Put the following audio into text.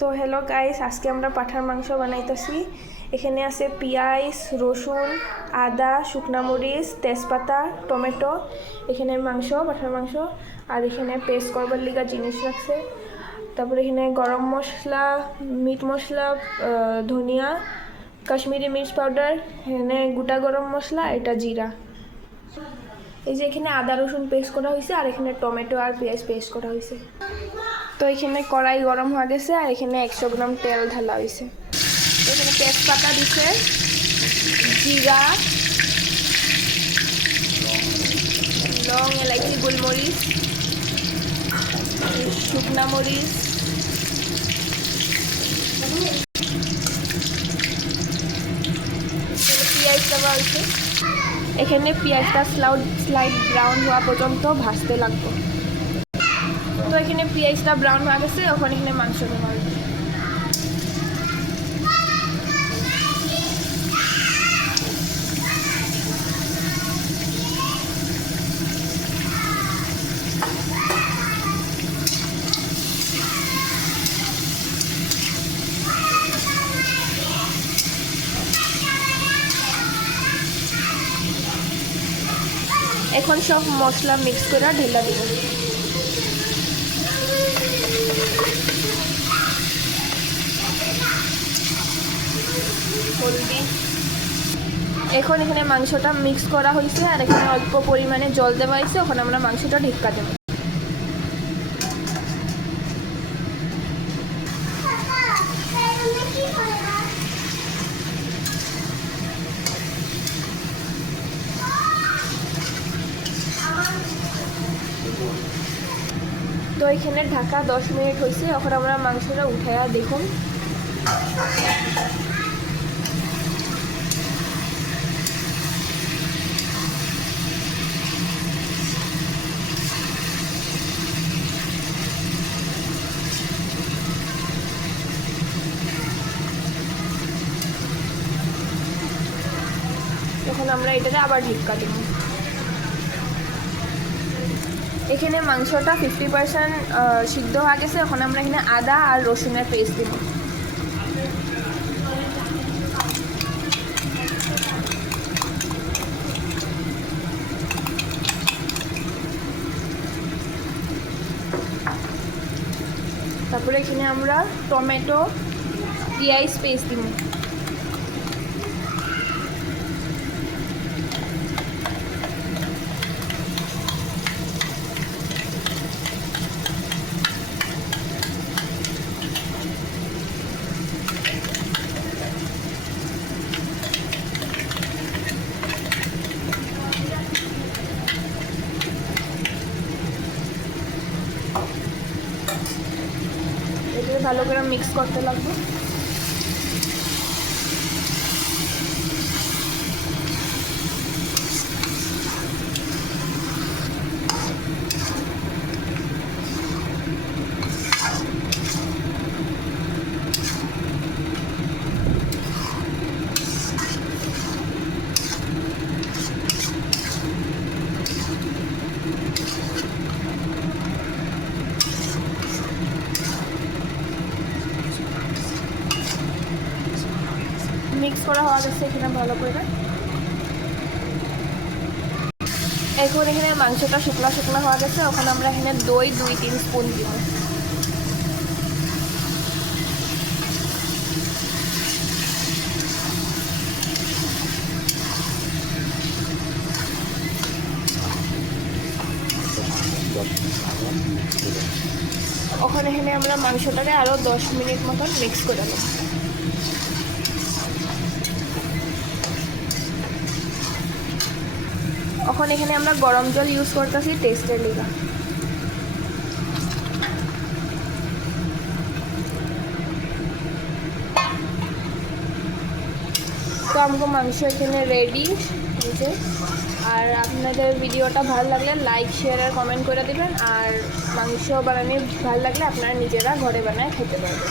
তো hello guys, আজকে আমরা পাঠার মাংস বানাইতেছি। এখানে আছে পেঁয়াজ, রসুন, আদা, শুকনা মরিচ, তেজপাতা, টমেটো। এখানে মাংস, পাঠার মাংস। আর এখানে পেস্ট করবার লিগা জিনিস রাখছে। তারপরে এখানে গরম মশলা, মিট মশলা, ধনিয়া, কাশ্মীরি মির্চ পাউডার, এখানে গোটা গরম মশলা, এটা জিরা। এই যে এখানে আদা রসুন পেস্ট করা হয়েছে, আর এখানে টমেটো আর পেঁয়াজ পেস্ট করা হয়েছে। তো এখানে কড়াই গরম হয়ে গেছে, আর এখানে 100 গ্রাম তেল ঢালা হয়েছে। এখানে তেজপাতা দিছে, জিরা, লং, এলাচি, গোলমরিচ, শুকনা মরিচ, পেঁয়াজ দেওয়া হয়েছে। এখানে পেঁয়াজটা স্লাইড ব্রাউন হওয়া পর্যন্ত ভাজতে লাগবে। তো এখানে পেঁয়াজটা ব্রাউন হয়ে গেছে, ওখানে এখানে মাংস দেওয়া হয়েছে। এখন সব মশলা মিক্স করে ঢেলা দিব। এখন এখানে মাংসটা মিক্স করা হয়েছে, আর এখানে অল্প পরিমাণে জল দেওয়া হয়েছে। ওখানে আমরা মাংসটা ঢেকা দেব। তো এখানে ঢাকা 10 মিনিট হয়েছে। এখন আমরা মাংসটা উঠাইয়া দেখুন। এখন আমরা এটাতে আবার ঢেকা দেব। এখানে মাংসটা 50% সিদ্ধ হয়ে গেছে। এখন আমরা এখানে আদা আর রসুনের পেস্ট দেব। তারপরে এখানে আমরা টমেটো, পেঁয়াজ পেস্ট দিব। এটাকে ভালো করে মিক্স করতে লাগবে। মিক্স করা হওয়া গেছে এখানে ভালো করে। এখন এখানে মাংসটা শুকনা শুকনা হওয়া গেছে। ওখানে আমরা এখানে দই 2-3 স্পুন দিব। ওখানে এখানে আমরা মাংসটাকে আরও 10 মিনিট মতন মিক্স করে নেব। এখন এখানে আমরা গরম জল ইউজ করতেছি টেস্টের লিগা। তো আমাকে মাংস এখানে রেডি হয়েছে। আর আপনাদের ভিডিওটা ভালো লাগলে লাইক, শেয়ার আর কমেন্ট করে দেবেন। আর মাংস বানানো ভালো লাগলে আপনারা নিজেরা ঘরে বানায় খেতে পারবেন।